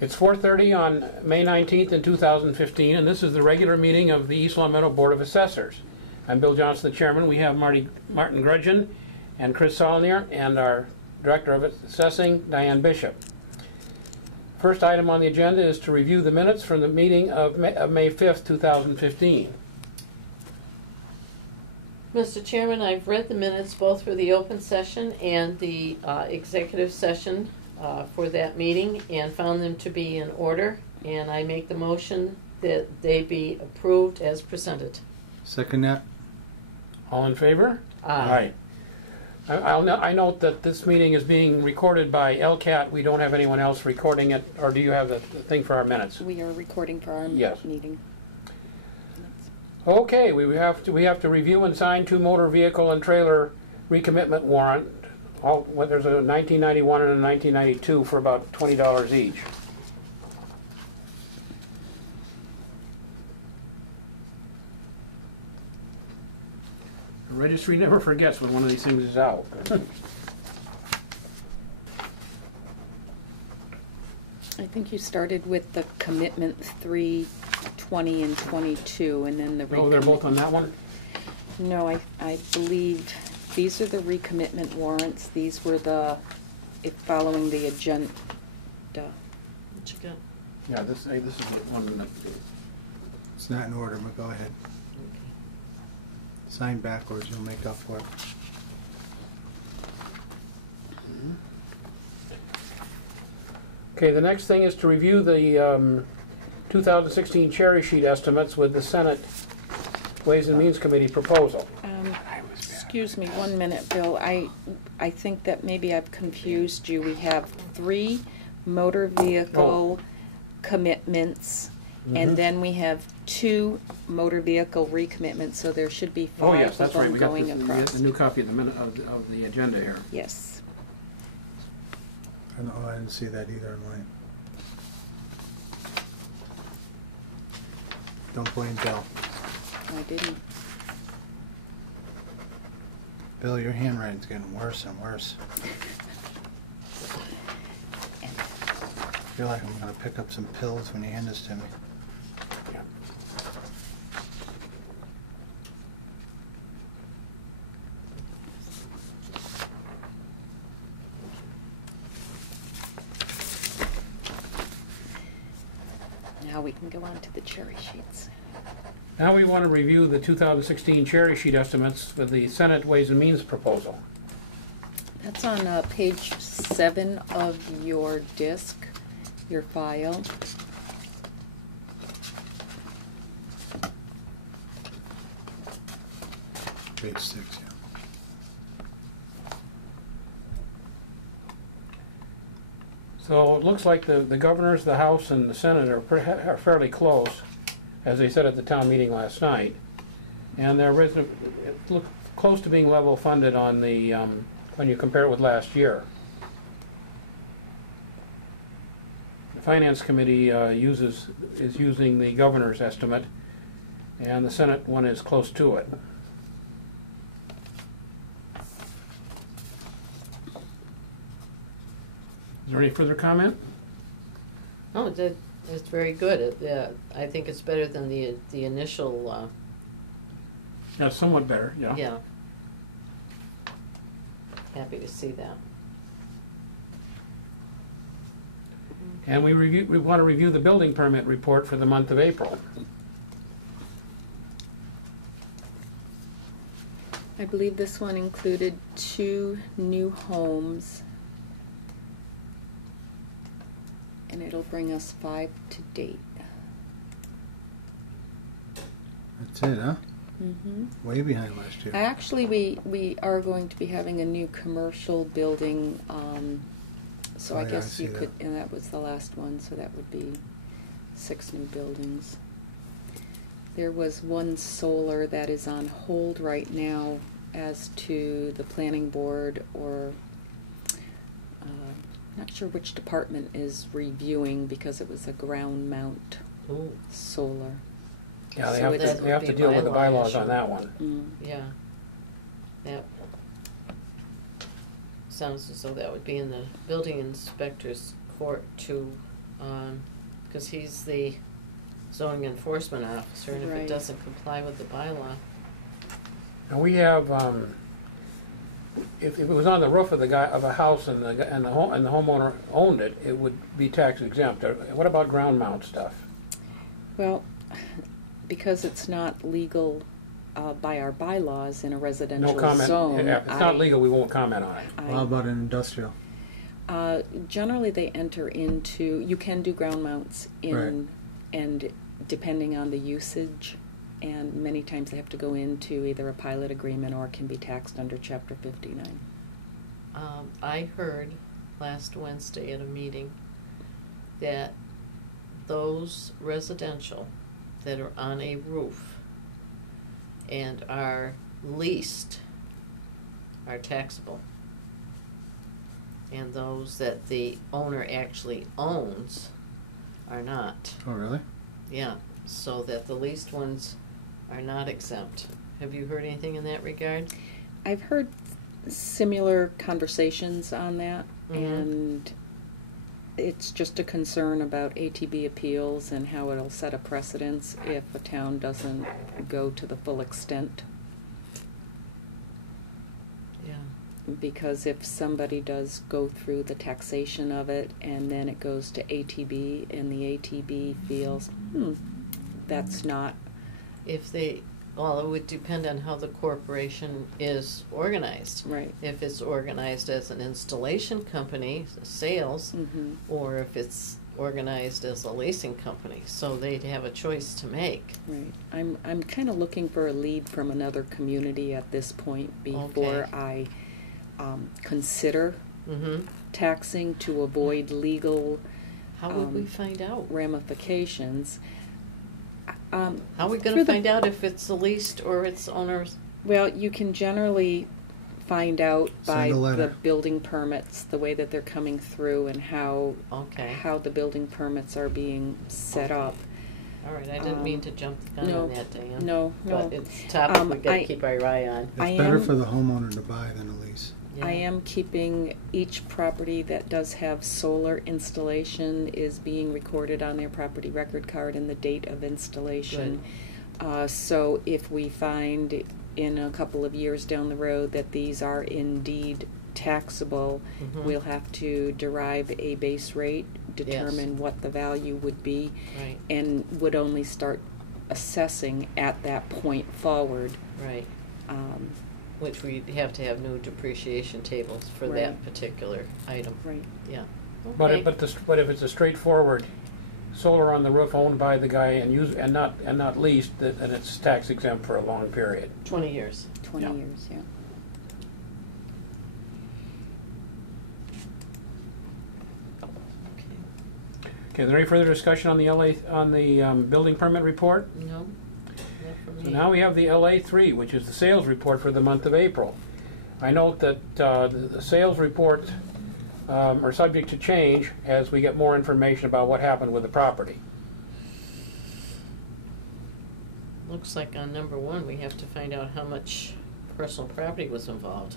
It's 4:30 on May 19th in 2015, and this is the regular meeting of the East Long Meadow Board of Assessors. I'm Bill Johnson, the chairman. We have Martin Grudgeon and Chris Saulnier, and our director of assessing, Diane Bishop. First item on the agenda is to review the minutes from the meeting of May 5th, 2015. Mr. Chairman, I've read the minutes both for the open session and the executive session for that meeting and found them to be in order, and I make the motion that they be approved as presented. Second that. All in favor? Aye. I note that this meeting is being recorded by LCAT. We don't have anyone else recording it, or do you have the thing for our minutes? We are recording for our meeting. Okay, we have to review and sign 2 motor vehicle and trailer recommitment warrant. There's a 1991 and a 1992 for about $20 each. The registry never forgets when one of these things is out. I think you started with the commitment 3, 20, and 22, and then the Oh, they're both on that one? No, I believe these are the recommitment warrants. These were following the agenda. What you got? Yeah, this is the one that... It's not in order, but go ahead. Sign backwards, you'll make up for it. Okay, the next thing is to review the 2016 cherry sheet estimates with the Senate Ways and Means Committee proposal. Excuse me 1 minute, Bill. I think that maybe I've confused you. We have 3 motor vehicle commitments, and then we have 2 motor vehicle recommitments, so there should be 5 oh, yes, that's of them right. We got going across. the new copy of the minute of the agenda here. Yes. I didn't see that either in mine. Don't blame Bill. I didn't. Bill, your handwriting's getting worse and worse. I feel like I'm going to pick up some pills when you hand this to me. Yeah. Now we can go on to the cherry sheets. Now we want to review the 2016 cherry sheet estimates with the Senate Ways and Means proposal. That's on page 7 of your disc, your file. Page 6, yeah. So it looks like the governors, the House, and the Senate are fairly close, as they said at the town meeting last night. And it looks close to being level funded on the when you compare it with last year. The Finance Committee is using the governor's estimate, and the Senate one is close to it. Is there any further comment? No, it's very good. I think it's better than the initial. Yeah, somewhat better. Yeah. Yeah. Happy to see that. And we want to review the building permit report for the month of April. I believe this one included 2 new homes, and it'll bring us 5 to date. That's it, huh? Mm-hmm. Way behind last year. Actually, we are going to be having a new commercial building, so I guess you could, and that was the last one, so that would be 6 new buildings. There was 1 solar that is on hold right now as to the planning board, or not sure which department is reviewing, because it was a ground mount solar. Yeah, So they have to deal with the bylaws on that one. Yeah. Yep. Sounds as though that would be in the building inspector's court to because he's the zoning enforcement officer, and if Right. it doesn't comply with the bylaw. And we have, if it was on the roof of a house and the homeowner owned it, it would be tax exempt. What about ground mount stuff? Well, because it's not legal by our bylaws in a residential No comment. zone. If it's not legal, we won't comment on it. How about an industrial? Generally, they enter into. You can do ground mounts in, and depending on the usage, and many times they have to go into either a pilot agreement or can be taxed under Chapter 59. I heard last Wednesday at a meeting that those residential that are on a roof and are leased are taxable. And those that the owner actually owns are not. Oh, really? Yeah, so that the leased ones are not exempt. Have you heard anything in that regard? I've heard similar conversations on that, Mhm. and it's just a concern about ATB appeals and how it'll set a precedence if a town doesn't go to the full extent. Yeah. Because if somebody does go through the taxation of it and then it goes to ATB and the ATB feels, that's not, Well, it would depend on how the corporation is organized. right. If it's organized as an installation company, sales, Mm-hmm. or if it's organized as a leasing company. So they'd have a choice to make. Right. I'm kind of looking for a lead from another community at this point before I consider Mm-hmm. taxing to avoid legal How would we find out? ramifications. How are we going through to the- find out if it's the leased or it's owners? Well, you can generally find out by Send a letter. the building permits, the way that they're coming through, and how Okay. the building permits are being set up. All right. I didn't mean to jump the gun no, on that, Diane. No, But no. it's a topic we've got to I- keep our eye on. It's I better am- for the homeowner to buy than a lease. Yeah. I am keeping each property that does have solar installation is being recorded on their property record card and the date of installation. So if we find in a couple of years down the road that these are indeed taxable, Mhm. we'll have to derive a base rate, determine what the value would be, Right. and would only start assessing at that point forward. Right. Um, Which we have to have new depreciation tables for that Right. particular item. right. Yeah. But Okay. but if it's a straightforward solar on the roof owned by the guy and not leased, then it's tax exempt for a long period. 20 years. 20 Yeah. years, yeah. Okay, is there any further discussion on the building permit report? No, not for me. So now we have the LA3, which is the sales report for the month of April. I note that the sales reports are subject to change as we get more information about what happened with the property. Looks like on number 1 we have to find out how much personal property was involved.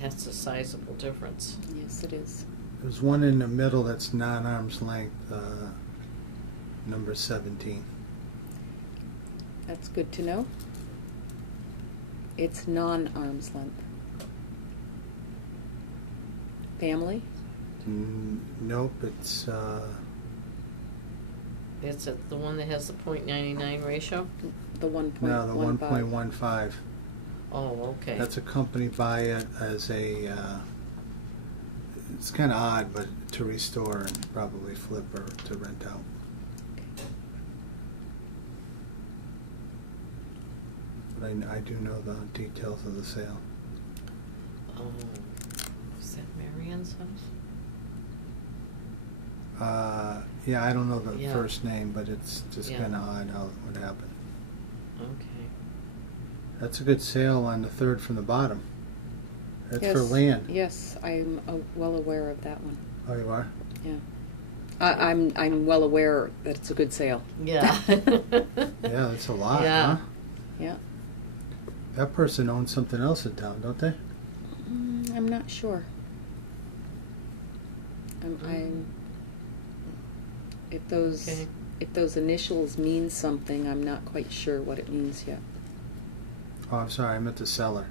That's a sizable difference. Yes, it is. There's one in the middle that's not arm's length, number 17. That's good to know. It's non-arm's length. Family? Nope, it's It's at the one that has the .99 ratio? The 1.15. no, the 1.15. Oh, okay. That's accompanied by it as a. It's kind of odd, but to restore and probably flip or to rent out. But I do know the details of the sale. Oh, is that Marianne's house? Yeah, I don't know the Yeah. first name, but it's just Yeah. kind of odd how it would happen. Okay. That's a good sale on the third from the bottom. That's Yes, for land. Yes, I'm well aware of that one. Oh, you are? Yeah. I'm well aware that it's a good sale. Yeah. Yeah, that's a lot, Yeah. huh? Yeah. That person owns something else in town, don't they? I'm not sure. If those Okay. if those initials mean something, I'm not quite sure what it means yet. Oh, I'm sorry, I meant the seller.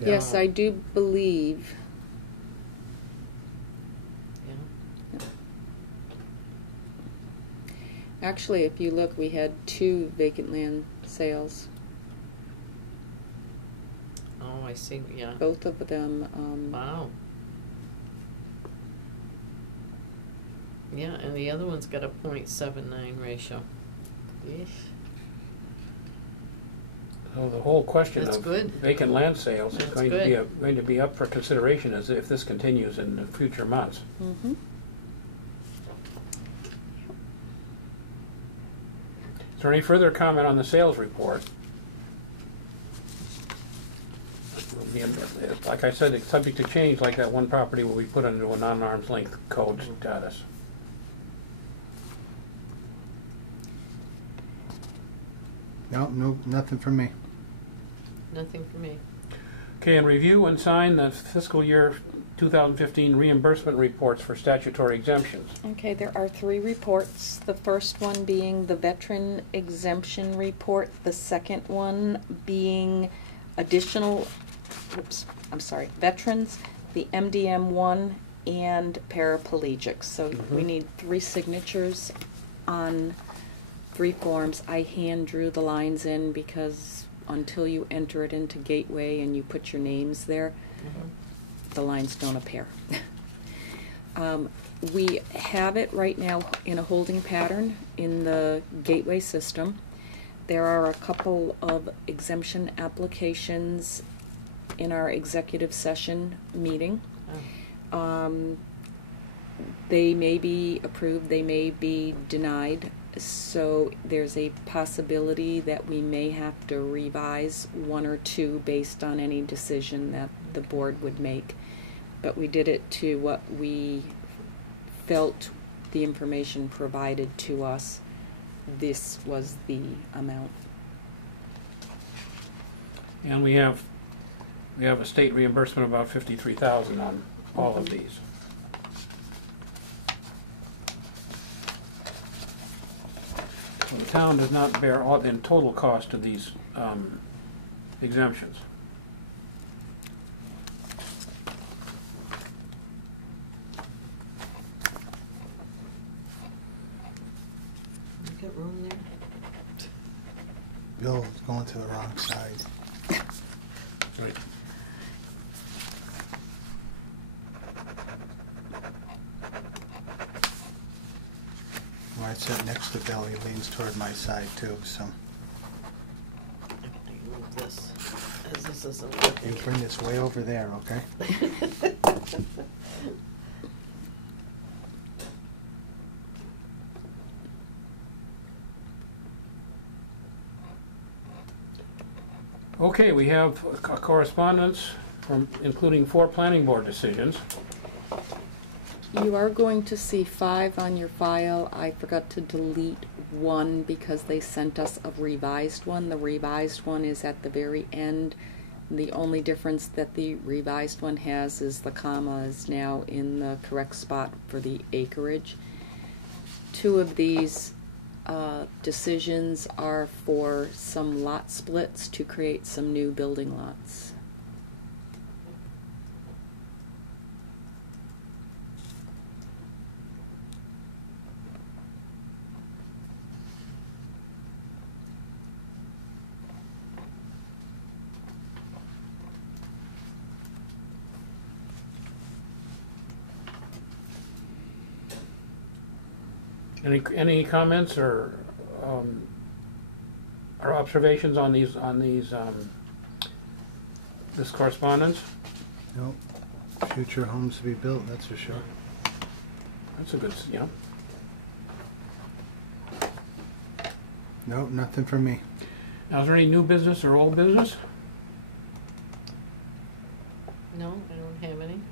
Yeah. Yes, I do believe. Yeah. Actually, if you look, we had 2 vacant land sales. Oh, I see, yeah. Both of them. Wow. Yeah, and the other one's got a .79 ratio. Yeesh. So the whole question That's of good. vacant land sales is That's going good. to be up for consideration as if this continues in the future months. Mm-hmm. Is there any further comment on the sales report? Like I said, it's subject to change, like that one property will be put into a non-arm's length code status. No, nothing from me. Nothing for me. Okay, and review and sign the fiscal year 2015 reimbursement reports for statutory exemptions. Okay, there are 3 reports. The first one being the veteran exemption report. The second one being veterans, the MDM one, and paraplegics. So we need 3 signatures on 3 forms. I hand drew the lines in because until you enter it into Gateway and you put your names there, the lines don't appear. We have it right now in a holding pattern in the Gateway system. There are a couple of exemption applications in our executive session meeting. They may be approved, they may be denied, so there's a possibility that we may have to revise 1 or 2 based on any decision that the board would make. But we did it to what we felt the information provided to us. This was the amount. And we have a state reimbursement of about $53,000 on all of these. So the town does not bear all in total cost of these exemptions. You got room there? Bill's going to the wrong side. Right. When I sit next to Bill, he leans toward my side too, so I have to move this, as this isn't you working. bring this way over there, okay? Okay, we have a correspondence from including 4 planning board decisions. You are going to see 5 on your file. I forgot to delete 1 because they sent us a revised one. The revised one is at the very end. The only difference that the revised one has is the comma is now in the correct spot for the acreage. 2 of these decisions are for some lot splits to create some new building lots. Any comments or observations on these this correspondence? Nope. Future homes to be built, that's for sure. That's a good, you know. Nope, nothing from me. Now, is there any new business or old business? No, I don't have any.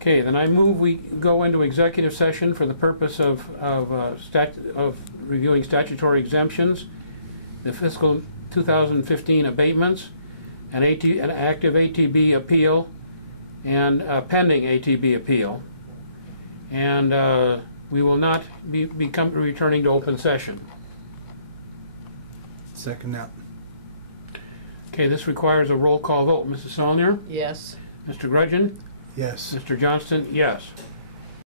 Okay, then I move we go into executive session for the purpose of reviewing statutory exemptions, the fiscal 2015 abatements, an active ATB appeal, and pending ATB appeal. And we will not be returning to open session. Second that. Okay, this requires a roll call vote. Mrs. Saulnier? Yes. Mr. Grudgeon? Yes. Mr. Johnston? Yes.